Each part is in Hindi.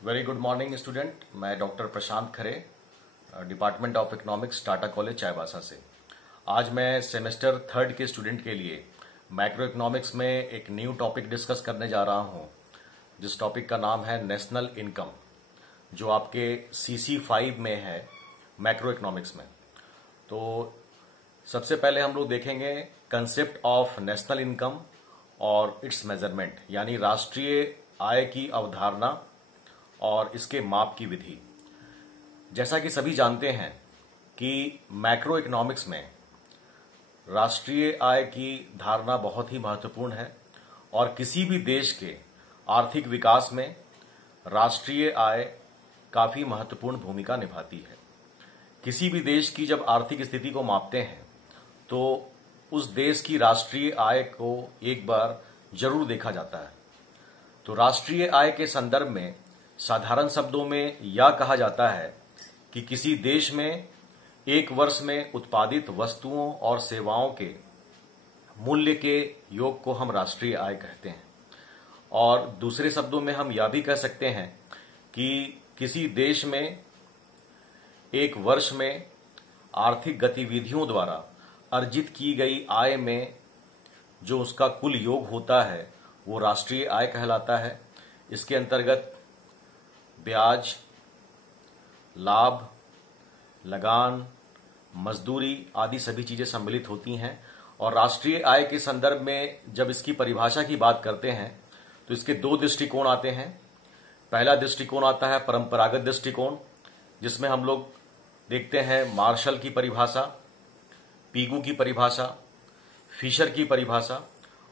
Very good morning student. मैं doctor Prashant Khare, department of economics, Tata college Chaibasa से। आज मैं सेमेस्टर थर्ड के स्टूडेंट के लिए मैक्रो इकोनॉमिक्स में एक न्यू टॉपिक डिस्कस करने जा रहा हूं, जिस टॉपिक का नाम है नेशनल इनकम, जो आपके CC5 में है मैक्रो इकोनॉमिक्स में। तो सबसे पहले हम लोग देखेंगे कंसेप्ट ऑफ नेशनल इनकम और इट्स मेजरमेंट, यानी राष्ट्रीय आय की अवधारणा और इसके माप की विधि। जैसा कि सभी जानते हैं कि मैक्रो इकोनॉमिक्स में राष्ट्रीय आय की धारणा बहुत ही महत्वपूर्ण है और किसी भी देश के आर्थिक विकास में राष्ट्रीय आय काफी महत्वपूर्ण भूमिका निभाती है। किसी भी देश की जब आर्थिक स्थिति को मापते हैं तो उस देश की राष्ट्रीय आय को एक बार जरूर देखा जाता है। तो राष्ट्रीय आय के संदर्भ में साधारण शब्दों में यह कहा जाता है कि किसी देश में एक वर्ष में उत्पादित वस्तुओं और सेवाओं के मूल्य के योग को हम राष्ट्रीय आय कहते हैं। और दूसरे शब्दों में हम यह भी कह सकते हैं कि किसी देश में एक वर्ष में आर्थिक गतिविधियों द्वारा अर्जित की गई आय में जो उसका कुल योग होता है वो राष्ट्रीय आय कहलाता है। इसके अंतर्गत ब्याज, लाभ, लगान, मजदूरी आदि सभी चीजें सम्मिलित होती हैं। और राष्ट्रीय आय के संदर्भ में जब इसकी परिभाषा की बात करते हैं तो इसके दो दृष्टिकोण आते हैं। पहला दृष्टिकोण आता है परंपरागत दृष्टिकोण, जिसमें हम लोग देखते हैं मार्शल की परिभाषा, पीगू की परिभाषा, फिशर की परिभाषा।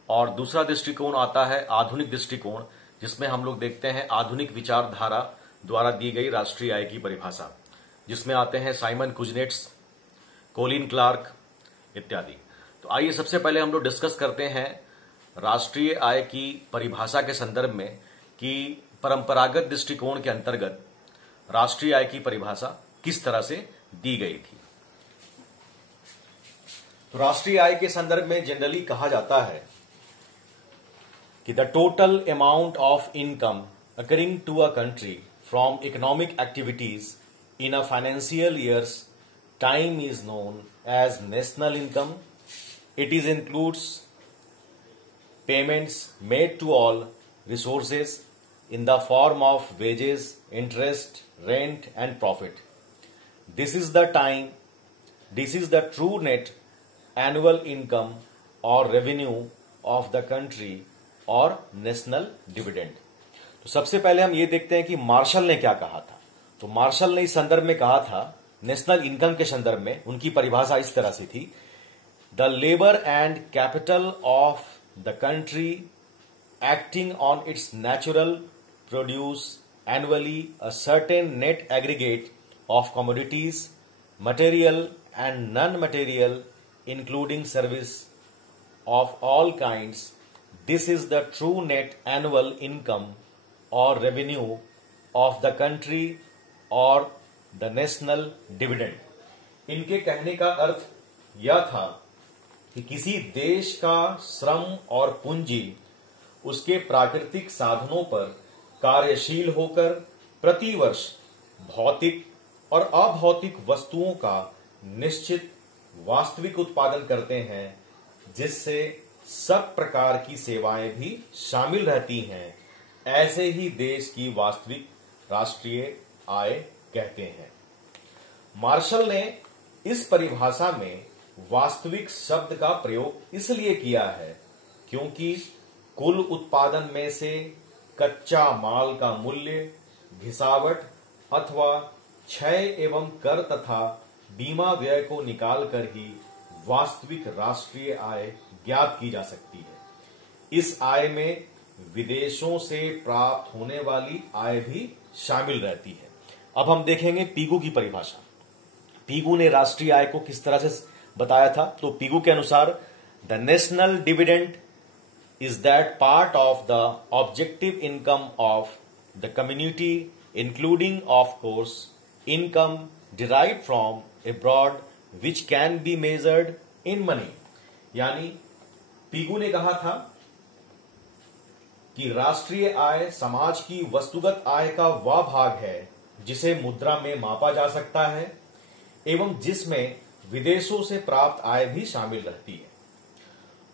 और दूसरा दृष्टिकोण आता है आधुनिक दृष्टिकोण, जिसमें हम लोग देखते हैं आधुनिक विचारधारा द्वारा दी गई राष्ट्रीय आय की परिभाषा, जिसमें आते हैं साइमन कुजनेट्स, कोलिन क्लार्क इत्यादि। तो आइए सबसे पहले हम लोग डिस्कस करते हैं राष्ट्रीय आय की परिभाषा के संदर्भ में कि परंपरागत दृष्टिकोण के अंतर्गत राष्ट्रीय आय की परिभाषा किस तरह से दी गई थी। तो राष्ट्रीय आय के संदर्भ में जनरली कहा जाता है कि the total amount of income accruing to a country from economic activities in a financial years time is known as national income. It is includes payments made to all resources in the form of wages, interest, rent and profit. This is the true net annual income or revenue of the country or national dividend. तो सबसे पहले हम ये देखते हैं कि मार्शल ने क्या कहा था। तो मार्शल ने इस संदर्भ में कहा था, नेशनल इनकम के संदर्भ में उनकी परिभाषा इस तरह से थी: the labor and capital of the country acting on its natural produce annually a certain net aggregate of commodities, material and non-material, including service of all kinds. This is the true net annual income or revenue of the country or the national dividend. इनके कहने का अर्थ यह था कि किसी देश का श्रम और पूंजी उसके प्राकृतिक साधनों पर कार्यशील होकर प्रतिवर्ष भौतिक और अभौतिक वस्तुओं का निश्चित वास्तविक उत्पादन करते हैं, जिससे सब प्रकार की सेवाएं भी शामिल रहती हैं। ऐसे ही देश की वास्तविक राष्ट्रीय आय कहते हैं। मार्शल ने इस परिभाषा में वास्तविक शब्द का प्रयोग इसलिए किया है क्योंकि कुल उत्पादन में से कच्चा माल का मूल्य, घिसावट अथवा क्षय एवं कर तथा बीमा व्यय को निकालकर ही वास्तविक राष्ट्रीय आय ज्ञात की जा सकती है। इस आय में विदेशों से प्राप्त होने वाली आय भी शामिल रहती है। अब हम देखेंगे पीगू की परिभाषा। पीगू ने राष्ट्रीय आय को किस तरह से बताया था। तो पीगू के अनुसार the national dividend is that part of the objective income of the community including of course income derived from abroad which can be measured in money. यानी पीगू ने कहा था कि राष्ट्रीय आय समाज की वस्तुगत आय का वह भाग है जिसे मुद्रा में मापा जा सकता है एवं जिसमें विदेशों से प्राप्त आय भी शामिल रहती है।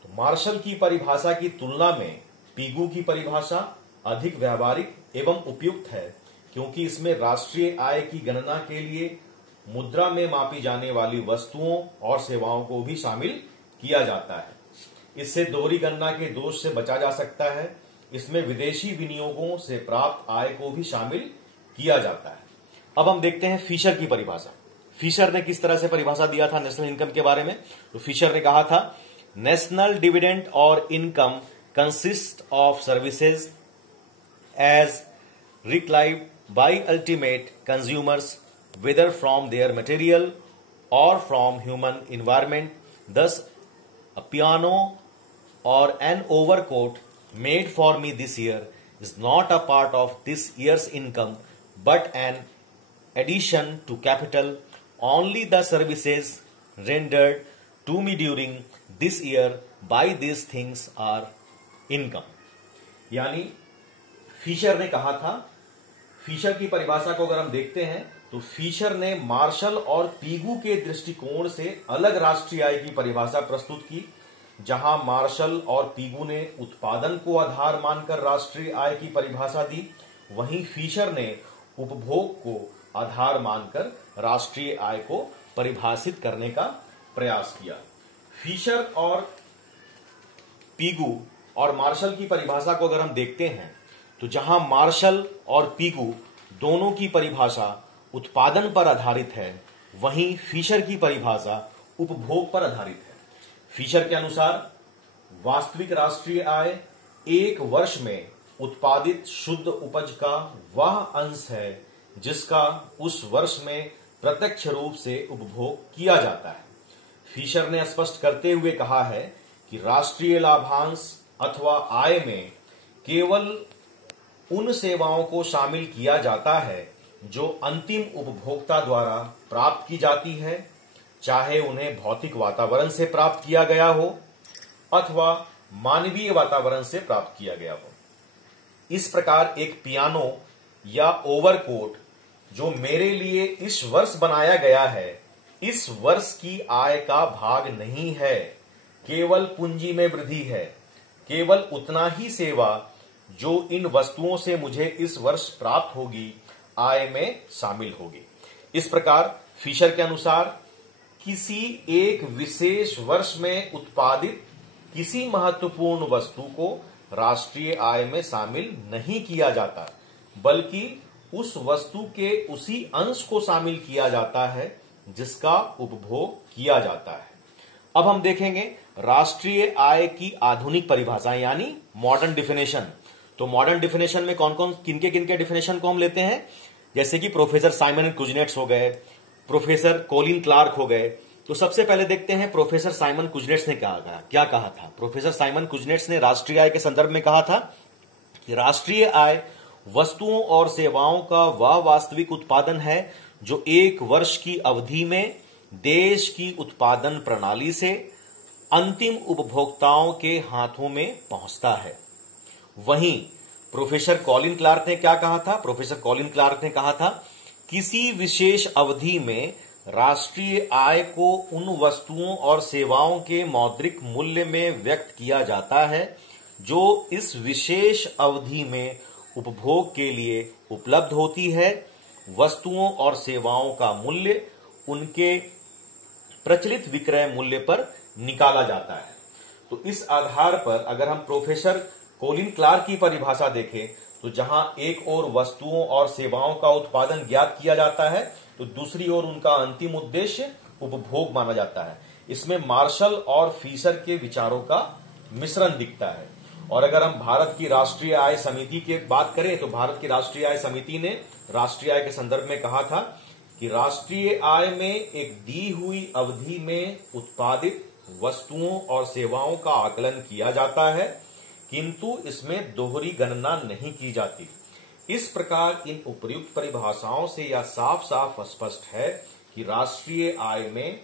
तो मार्शल की परिभाषा की तुलना में पीगू की परिभाषा अधिक व्यावहारिक एवं उपयुक्त है, क्योंकि इसमें राष्ट्रीय आय की गणना के लिए मुद्रा में मापी जाने वाली वस्तुओं और सेवाओं को भी शामिल किया जाता है। इससे दोहरी गणना के दोष से बचा जा सकता है। इसमें विदेशी विनियोगों से प्राप्त आय को भी शामिल किया जाता है। अब हम देखते हैं फिशर की परिभाषा। फिशर ने किस तरह से परिभाषा दिया था नेशनल इनकम के बारे में। तो फिशर ने कहा था, नेशनल डिविडेंड और income consist of services as received by ultimate consumers whether from their material or from human environment. Thus, a piano or an overcoat made for me this year is not a part of this year's income but an addition to capital. Only the services rendered to me during this year by these things are income. यानी फिशर ने कहा था, फिशर की परिभाषा को अगर हम देखते हैं तो फिशर ने मार्शल और पीगू के दृष्टिकोण से अलग राष्ट्रीय आय की परिभाषा प्रस्तुत की। जहां मार्शल और पीगू ने उत्पादन को आधार मानकर राष्ट्रीय आय की परिभाषा दी, वहीं फिशर ने उपभोग को आधार मानकर राष्ट्रीय आय को परिभाषित करने का प्रयास किया। फिशर और पीगू और मार्शल की परिभाषा को अगर हम देखते हैं तो जहां मार्शल और पीगू दोनों की परिभाषा उत्पादन पर आधारित है, वहीं फिशर की परिभाषा उपभोग पर आधारित है। फिशर के अनुसार वास्तविक राष्ट्रीय आय एक वर्ष में उत्पादित शुद्ध उपज का वह अंश है जिसका उस वर्ष में प्रत्यक्ष रूप से उपभोग किया जाता है। फिशर ने स्पष्ट करते हुए कहा है कि राष्ट्रीय लाभांश अथवा आय में केवल उन सेवाओं को शामिल किया जाता है जो अंतिम उपभोक्ता द्वारा प्राप्त की जाती है, चाहे उन्हें भौतिक वातावरण से प्राप्त किया गया हो अथवा मानवीय वातावरण से प्राप्त किया गया हो। इस प्रकार एक पियानो या ओवरकोट जो मेरे लिए इस वर्ष बनाया गया है, इस वर्ष की आय का भाग नहीं है, केवल पूंजी में वृद्धि है। केवल उतना ही सेवा जो इन वस्तुओं से मुझे इस वर्ष प्राप्त होगी आय में शामिल होगी। इस प्रकार फिशर के अनुसार किसी एक विशेष वर्ष में उत्पादित किसी महत्वपूर्ण वस्तु को राष्ट्रीय आय में शामिल नहीं किया जाता, बल्कि उस वस्तु के उसी अंश को शामिल किया जाता है जिसका उपभोग किया जाता है। अब हम देखेंगे राष्ट्रीय आय की आधुनिक परिभाषा यानी मॉडर्न डिफिनेशन। तो मॉडर्न डिफिनेशन में कौन कौन किनके किनके डिफिनेशन को हम लेते हैं, जैसे कि प्रोफेसर साइमन कुजनेट्स हो गए, प्रोफेसर कोलिन क्लार्क हो गए। तो सबसे पहले देखते हैं प्रोफेसर साइमन कुजनेट्स ने क्या कहा था। प्रोफेसर साइमन कुजनेट्स ने राष्ट्रीय आय के संदर्भ में कहा था कि राष्ट्रीय आय वस्तुओं और सेवाओं का वह वास्तविक उत्पादन है जो एक वर्ष की अवधि में देश की उत्पादन प्रणाली से अंतिम उपभोक्ताओं के हाथों में पहुंचता है। वहीं प्रोफेसर कॉलिन क्लार्क ने क्या कहा था। प्रोफेसर कॉलिन क्लार्क ने कहा था, किसी विशेष अवधि में राष्ट्रीय आय को उन वस्तुओं और सेवाओं के मौद्रिक मूल्य में व्यक्त किया जाता है जो इस विशेष अवधि में उपभोग के लिए उपलब्ध होती है। वस्तुओं और सेवाओं का मूल्य उनके प्रचलित विक्रय मूल्य पर निकाला जाता है। तो इस आधार पर अगर हम प्रोफेसर कोलिन क्लार्क की परिभाषा देखें तो जहां एक ओर वस्तुओं और सेवाओं का उत्पादन ज्ञात किया जाता है तो दूसरी ओर उनका अंतिम उद्देश्य उपभोग माना जाता है। इसमें मार्शल और फिशर के विचारों का मिश्रण दिखता है। और अगर हम भारत की राष्ट्रीय आय समिति की बात करें तो भारत की राष्ट्रीय आय समिति ने राष्ट्रीय आय के संदर्भ में कहा था कि राष्ट्रीय आय में एक दी हुई अवधि में उत्पादित वस्तुओं और सेवाओं का आकलन किया जाता है, किंतु इसमें दोहरी गणना नहीं की जाती। इस प्रकार इन उपर्युक्त परिभाषाओं से यह साफ साफ स्पष्ट है कि राष्ट्रीय आय में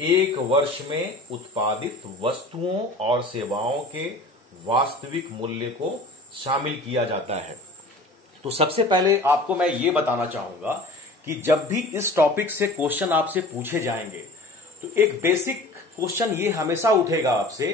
एक वर्ष में उत्पादित वस्तुओं और सेवाओं के वास्तविक मूल्य को शामिल किया जाता है। तो सबसे पहले आपको मैं ये बताना चाहूंगा कि जब भी इस टॉपिक से क्वेश्चन आपसे पूछे जाएंगे तो एक बेसिक क्वेश्चन ये हमेशा उठेगा आपसे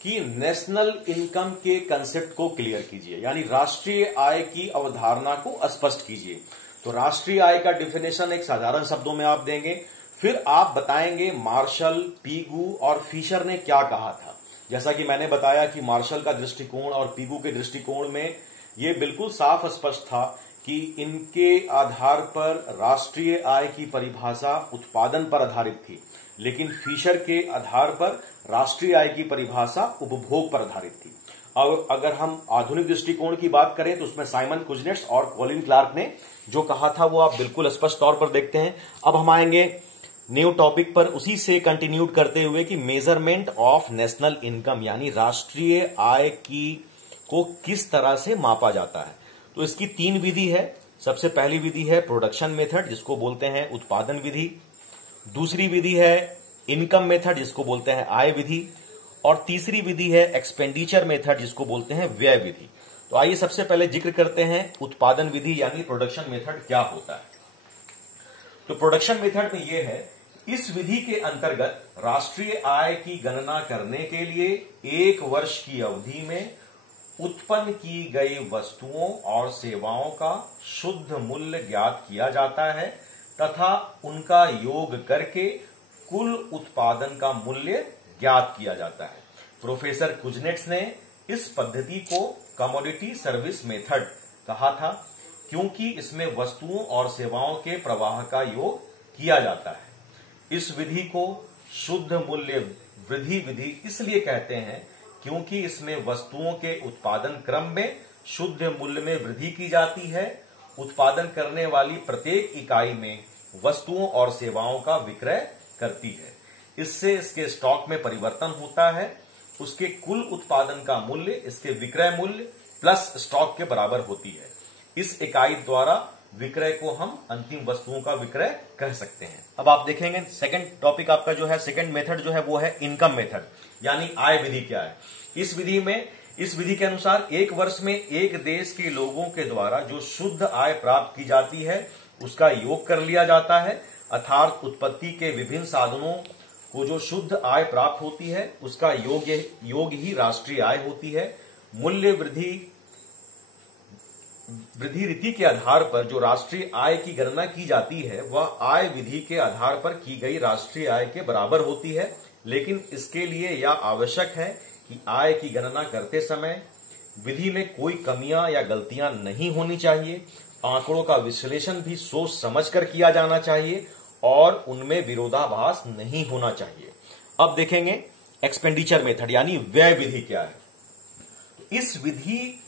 कि नेशनल इनकम के कंसेप्ट को क्लियर कीजिए, यानी राष्ट्रीय आय की अवधारणा को स्पष्ट कीजिए। तो राष्ट्रीय आय का डिफिनेशन एक साधारण शब्दों में आप देंगे, फिर आप बताएंगे मार्शल, पीगू और फिशर ने क्या कहा था। जैसा कि मैंने बताया कि मार्शल का दृष्टिकोण और पीगू के दृष्टिकोण में यह बिल्कुल साफ स्पष्ट था कि इनके आधार पर राष्ट्रीय आय की परिभाषा उत्पादन पर आधारित थी, लेकिन फिशर के आधार पर राष्ट्रीय आय की परिभाषा उपभोग पर आधारित थी। अब अगर हम आधुनिक दृष्टिकोण की बात करें तो उसमें साइमन कुजनेट्स और कॉलिन क्लार्क ने जो कहा था वो आप बिल्कुल स्पष्ट तौर पर देखते हैं। अब हम आएंगे न्यू टॉपिक पर, उसी से कंटिन्यू करते हुए कि मेजरमेंट ऑफ नेशनल इनकम, यानी राष्ट्रीय आय की को किस तरह से मापा जाता है। तो इसकी 3 विधि है। सबसे पहली विधि है प्रोडक्शन मेथड, जिसको बोलते हैं उत्पादन विधि। दूसरी विधि है इनकम मेथड, जिसको बोलते हैं आय विधि। और तीसरी विधि है एक्सपेंडिचर मेथड, जिसको बोलते हैं व्यय विधि। तो आइए सबसे पहले जिक्र करते हैं उत्पादन विधि यानी प्रोडक्शन मेथड क्या होता है। तो प्रोडक्शन मेथड में यह है, इस विधि के अंतर्गत राष्ट्रीय आय की गणना करने के लिए 1 वर्ष की अवधि में उत्पन्न की गई वस्तुओं और सेवाओं का शुद्ध मूल्य ज्ञात किया जाता है तथा उनका योग करके कुल उत्पादन का मूल्य ज्ञात किया जाता है। प्रोफेसर कुजनेट्स ने इस पद्धति को कमोडिटी सर्विस मेथड कहा था, क्योंकि इसमें वस्तुओं और सेवाओं के प्रवाह का योग किया जाता है। इस विधि को शुद्ध मूल्य वृद्धि विधि इसलिए कहते हैं क्योंकि इसमें वस्तुओं के उत्पादन क्रम में शुद्ध मूल्य में वृद्धि की जाती है। उत्पादन करने वाली प्रत्येक इकाई में वस्तुओं और सेवाओं का विक्रय करती है। इससे इसके स्टॉक में परिवर्तन होता है। उसके कुल उत्पादन का मूल्य इसके विक्रय मूल्य प्लस स्टॉक के बराबर होती है। इस इकाई द्वारा विक्रय को हम अंतिम वस्तुओं का विक्रय कह सकते हैं। अब आप देखेंगे सेकंड टॉपिक आपका जो है, सेकंड मेथड जो है वो है इनकम मेथड, यानी आय विधि क्या है। इस विधि के अनुसार 1 वर्ष में एक देश के लोगों के द्वारा जो शुद्ध आय प्राप्त की जाती है उसका योग कर लिया जाता है, अर्थात उत्पत्ति के विभिन्न साधनों को जो शुद्ध आय प्राप्त होती है उसका योग ही राष्ट्रीय आय होती है। मूल्य वृद्धि रीति के आधार पर जो राष्ट्रीय आय की गणना की जाती है वह आय विधि के आधार पर की गई राष्ट्रीय आय के बराबर होती है, लेकिन इसके लिए यह आवश्यक है कि आय की गणना करते समय विधि में कोई कमियां या गलतियां नहीं होनी चाहिए। आंकड़ों का विश्लेषण भी सोच समझकर किया जाना चाहिए और उनमें विरोधाभास नहीं होना चाहिए। अब देखेंगे एक्सपेंडिचर मेथड यानी व्यय विधि क्या है। इस विधि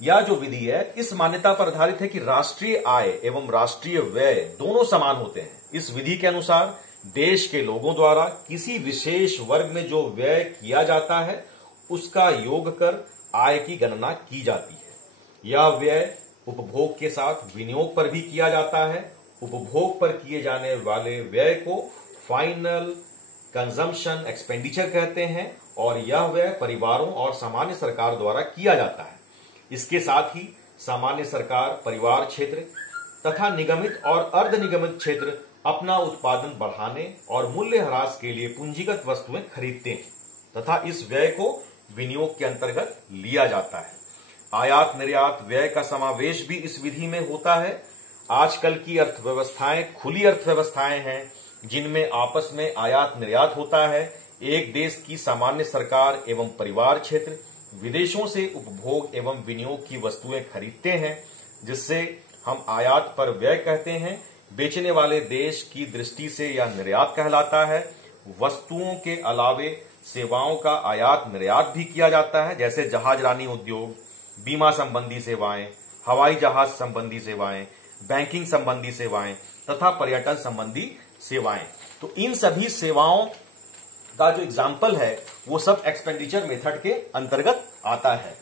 या जो विधि है इस मान्यता पर आधारित है कि राष्ट्रीय आय एवं राष्ट्रीय व्यय दोनों समान होते हैं। इस विधि के अनुसार देश के लोगों द्वारा किसी विशेष वर्ग में जो व्यय किया जाता है उसका योग कर आय की गणना की जाती है। यह व्यय उपभोग के साथ विनियोग पर भी किया जाता है। उपभोग पर किए जाने वाले व्यय को फाइनल कंजम्पशन एक्सपेंडिचर कहते हैं और यह व्यय परिवारों और सामान्य सरकार द्वारा किया जाता है। इसके साथ ही सामान्य सरकार, परिवार क्षेत्र तथा निगमित और अर्ध निगमित क्षेत्र अपना उत्पादन बढ़ाने और मूल्य ह्रास के लिए पूंजीगत वस्तुएं खरीदते हैं तथा इस व्यय को विनियोग के अंतर्गत लिया जाता है। आयात निर्यात व्यय का समावेश भी इस विधि में होता है। आजकल की अर्थव्यवस्थाएं खुली अर्थव्यवस्थाएं हैं जिनमें आपस में आयात निर्यात होता है। एक देश की सामान्य सरकार एवं परिवार क्षेत्र विदेशों से उपभोग एवं विनियोग की वस्तुएं खरीदते हैं, जिससे हम आयात पर व्यय कहते हैं। बेचने वाले देश की दृष्टि से यह निर्यात कहलाता है। वस्तुओं के अलावे सेवाओं का आयात निर्यात भी किया जाता है, जैसे जहाजरानी उद्योग, बीमा संबंधी सेवाएं, हवाई जहाज संबंधी सेवाएं, बैंकिंग संबंधी सेवाएं तथा पर्यटन संबंधी सेवाएं। तो इन सभी सेवाओं का जो एग्जाम्पल है वो सब एक्सपेंडिचर मेथड के अंतर्गत आता है।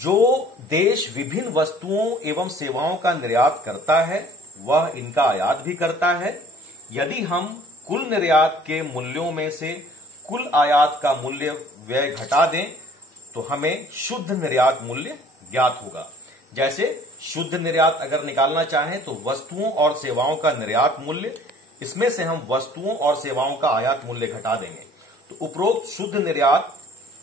जो देश विभिन्न वस्तुओं एवं सेवाओं का निर्यात करता है वह इनका आयात भी करता है। यदि हम कुल निर्यात के मूल्यों में से कुल आयात का मूल्य व्यय घटा दें तो हमें शुद्ध निर्यात मूल्य ज्ञात होगा। जैसे शुद्ध निर्यात अगर निकालना चाहें तो वस्तुओं और सेवाओं का निर्यात मूल्य, इसमें से हम वस्तुओं और सेवाओं का आयात मूल्य घटा देंगे। तो उपरोक्त शुद्ध निर्यात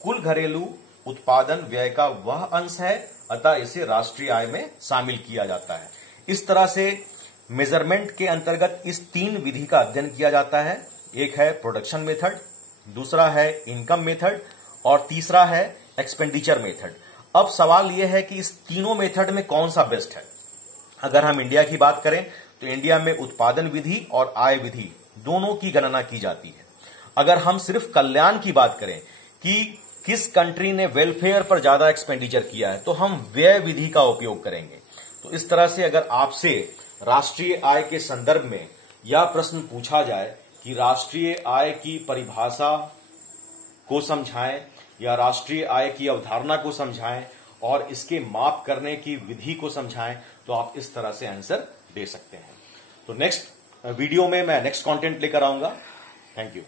कुल घरेलू उत्पादन व्यय का वह अंश है, अतः इसे राष्ट्रीय आय में शामिल किया जाता है। इस तरह से मेजरमेंट के अंतर्गत इस 3 विधि का अध्ययन किया जाता है। एक है प्रोडक्शन मेथड, दूसरा है इनकम मेथड और तीसरा है एक्सपेंडिचर मेथड। अब सवाल यह है कि इस तीनों मेथड में कौन सा बेस्ट है। अगर हम इंडिया की बात करें तो इंडिया में उत्पादन विधि और आय विधि दोनों की गणना की जाती है। अगर हम सिर्फ कल्याण की बात करें कि किस कंट्री ने वेलफेयर पर ज्यादा एक्सपेंडिचर किया है, तो हम व्यय विधि का उपयोग करेंगे। तो इस तरह से अगर आपसे राष्ट्रीय आय के संदर्भ में यह प्रश्न पूछा जाए कि राष्ट्रीय आय की परिभाषा को समझाएं या राष्ट्रीय आय की अवधारणा को समझाएं और इसके माप करने की विधि को समझाएं, तो आप इस तरह से आंसर दे सकते हैं। तो नेक्स्ट वीडियो में मैं नेक्स्ट कंटेंट लेकर आऊंगा। Thank you.